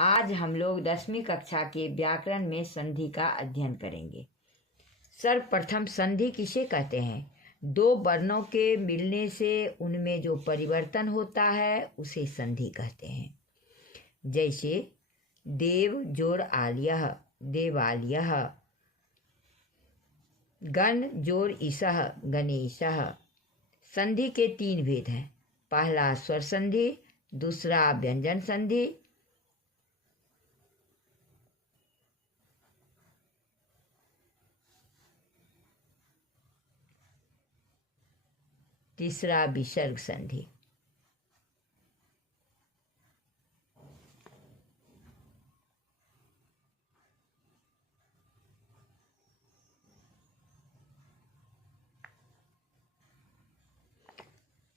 आज हम लोग 10वीं कक्षा के व्याकरण में संधि का अध्ययन करेंगे। सर्वप्रथम संधि किसे कहते हैं? दो वर्णों के मिलने से उनमें जो परिवर्तन होता है उसे संधि कहते हैं। जैसे देव जोड़ आलियः, देवालियः। गण जोड़ ईशः, गणेशः। संधि के 3 भेद हैं। पहला स्वर संधि, दूसरा व्यंजन संधि, तीसरा विसर्ग संधि।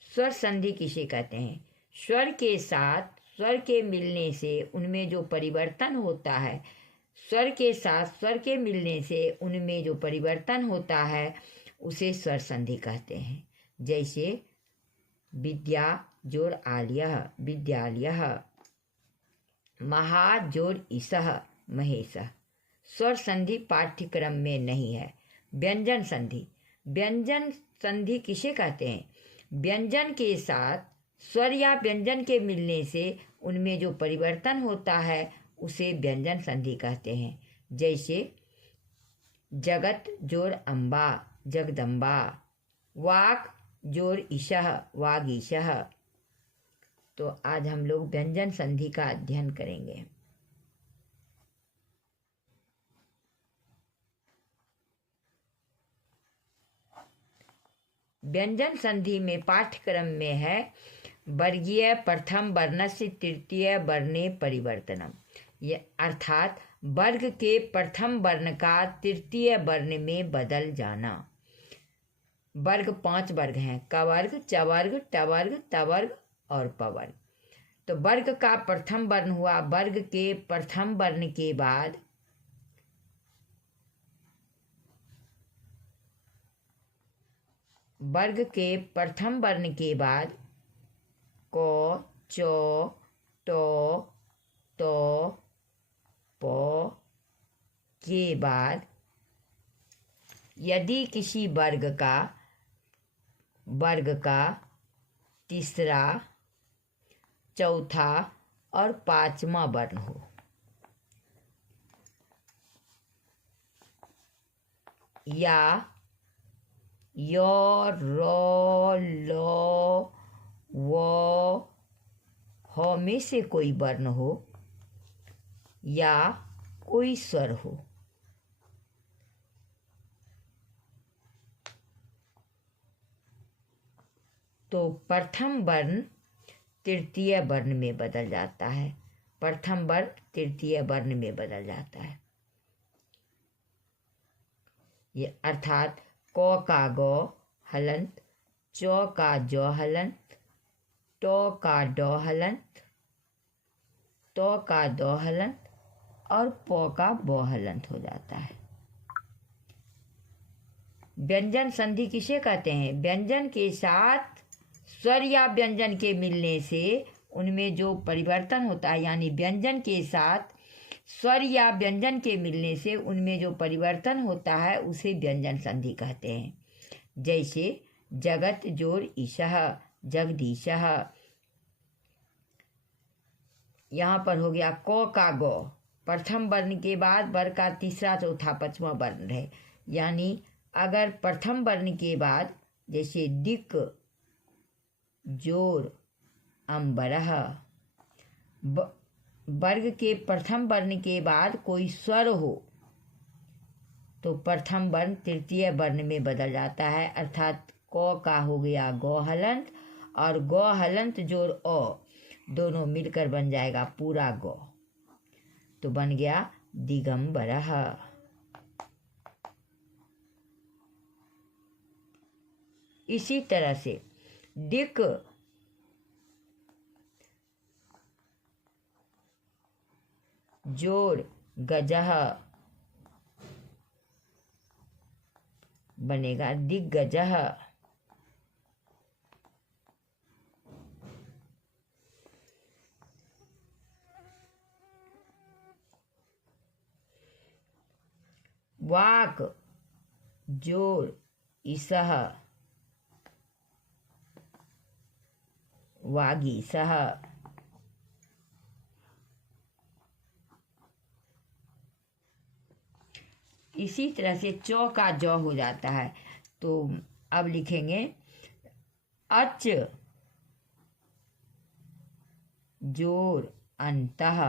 स्वर संधि किसे कहते हैं? स्वर के साथ स्वर के मिलने से उनमें जो परिवर्तन होता है, स्वर के साथ स्वर के मिलने से उनमें जो परिवर्तन होता है उसे स्वर संधि कहते हैं। जैसे विद्या जोड़ आलियः, विद्यालयः। महा जोड़ ईशः, महेशः। स्वर संधि पाठ्यक्रम में नहीं है। व्यंजन संधि। व्यंजन संधि किसे कहते हैं? व्यंजन के साथ स्वर या व्यंजन के मिलने से उनमें जो परिवर्तन होता है उसे व्यंजन संधि कहते हैं। जैसे जगत जोड़ अम्बा, जगदम्बा। वाक जोड़ ईशः, वागीशः। तो आज हम लोग व्यंजन संधि का अध्ययन करेंगे। व्यंजन संधि में पाठ्यक्रम में है वर्गीय प्रथम वर्णस्य तृतीय वर्णे परिवर्तनम। ये अर्थात वर्ग के प्रथम वर्ण का तृतीय वर्ण में बदल जाना। वर्ग 5 वर्ग हैं, कवर्ग, चवर्ग, टवर्ग, तवर्ग और पवर्ग। तो वर्ग का प्रथम वर्ण हुआ। वर्ग के प्रथम वर्ण के बाद वर्ग के प्रथम वर्ण के बाद क, च, ट, त, प के बाद यदि किसी वर्ग का तीसरा, चौथा और 5वां वर्ण हो, या य, र, ल, व, ह में से कोई वर्ण हो, या कोई स्वर हो, तो प्रथम वर्ण तृतीय वर्ण में बदल जाता है। प्रथम वर्ण तृतीय वर्ण में बदल जाता है। ये अर्थात क का ग हलंत, च का ज हलंत, ट का ड हलंत, त का द हलंत और प का ब हलंत हो जाता है। व्यंजन संधि किसे कहते हैं? व्यंजन के साथ स्वर या व्यंजन के मिलने से उनमें जो परिवर्तन होता है, यानी व्यंजन के साथ स्वर या व्यंजन के मिलने से उनमें जो परिवर्तन होता है उसे व्यंजन संधि कहते हैं। जैसे जगत जोड़ ईशः, जगदीशः। यहाँ पर हो गया क का ग प्रथम वर्ण के बाद वर्ग का तीसरा, चौथा, 5वां वर्ण है। यानी अगर प्रथम वर्ण के बाद जैसे दिक जोड़ अम्बरः, वर्ग के प्रथम वर्ण के बाद कोई स्वर हो तो प्रथम वर्ण तृतीय वर्ण में बदल जाता है। अर्थात क का हो गया ग हलंत और ग हलंत जोड़ अ, दोनों मिलकर बन जाएगा पूरा ग, तो बन गया दिगंबरः। इसी तरह से दिक जोड़ गजः बनेगा दिग्गजः। वाक जोर इसह वागीसह। इसी तरह से चौ का जौ हो जाता है। तो अब लिखेंगे अच जोर अंतः।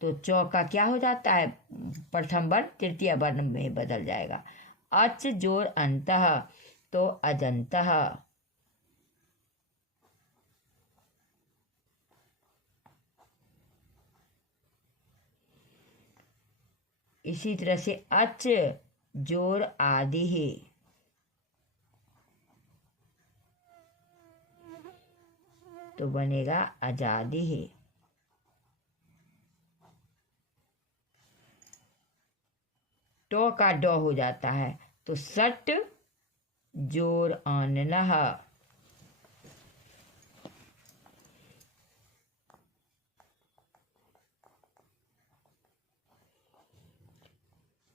तो चौ का क्या हो जाता है, प्रथम वर्ण तृतीय वर्ण में बदल जाएगा। अच जोर अंतः तो अजंतः। इसी तरह से अच जोर आदि ही तो बनेगा आजादी ही। टो का डो हो जाता है तो सट जोर आननह।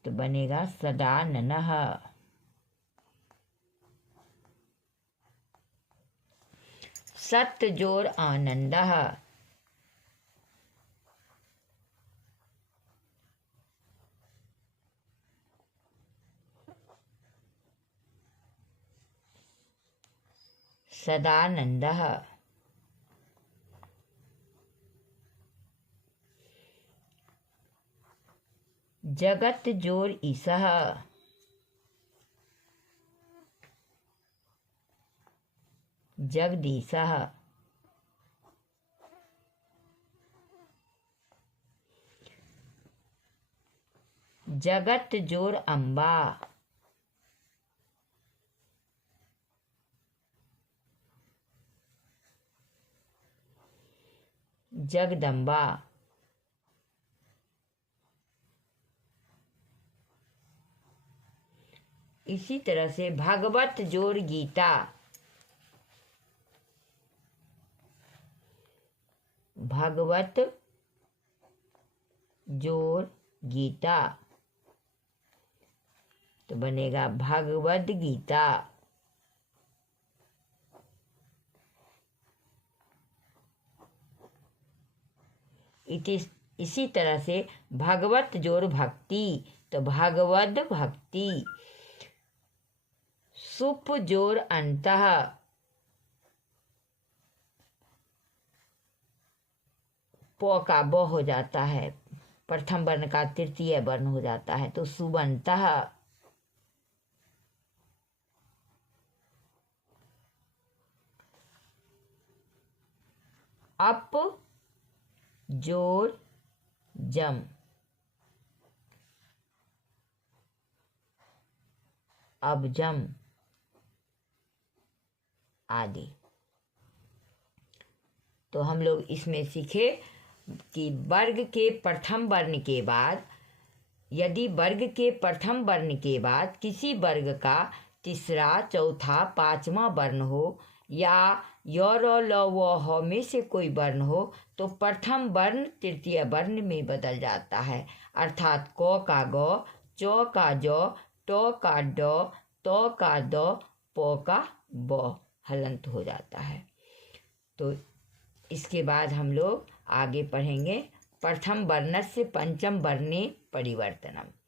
तो बनेगा सदाननह। सत जोर आनंदः। सदानंदः। जगत जोर ईसः। जगदीशः। जगत जोर अम्बा। जगदम्बा। इसी तरह से भगवत जोर गीता। भगवत जोर गीता तो बनेगा भगवद गीता। इसी तरह से भगवत जोर भक्ति तो भगवद भक्ति। सुप जोर अंतः। पो का ब हो जाता है, प्रथम वर्ण का तृतीय वर्ण हो जाता है तो सुबंतः। अप जोर जम। अबजम आदि। तो हम लोग इसमें सीखे कि वर्ग के प्रथम वर्ण के बाद, यदि वर्ग के प्रथम वर्ण के बाद किसी वर्ग का तीसरा चौथा पांचवा वर्ण हो या य र ल व ह में से कोई वर्ण हो तो प्रथम वर्ण तृतीय वर्ण में बदल जाता है। अर्थात क का ग, च का ज, ट का ड, त का द, प का ब हलंत हो जाता है। तो इसके बाद हम लोग आगे पढ़ेंगे प्रथम वर्णस्य पंचम वर्णे परिवर्तनम।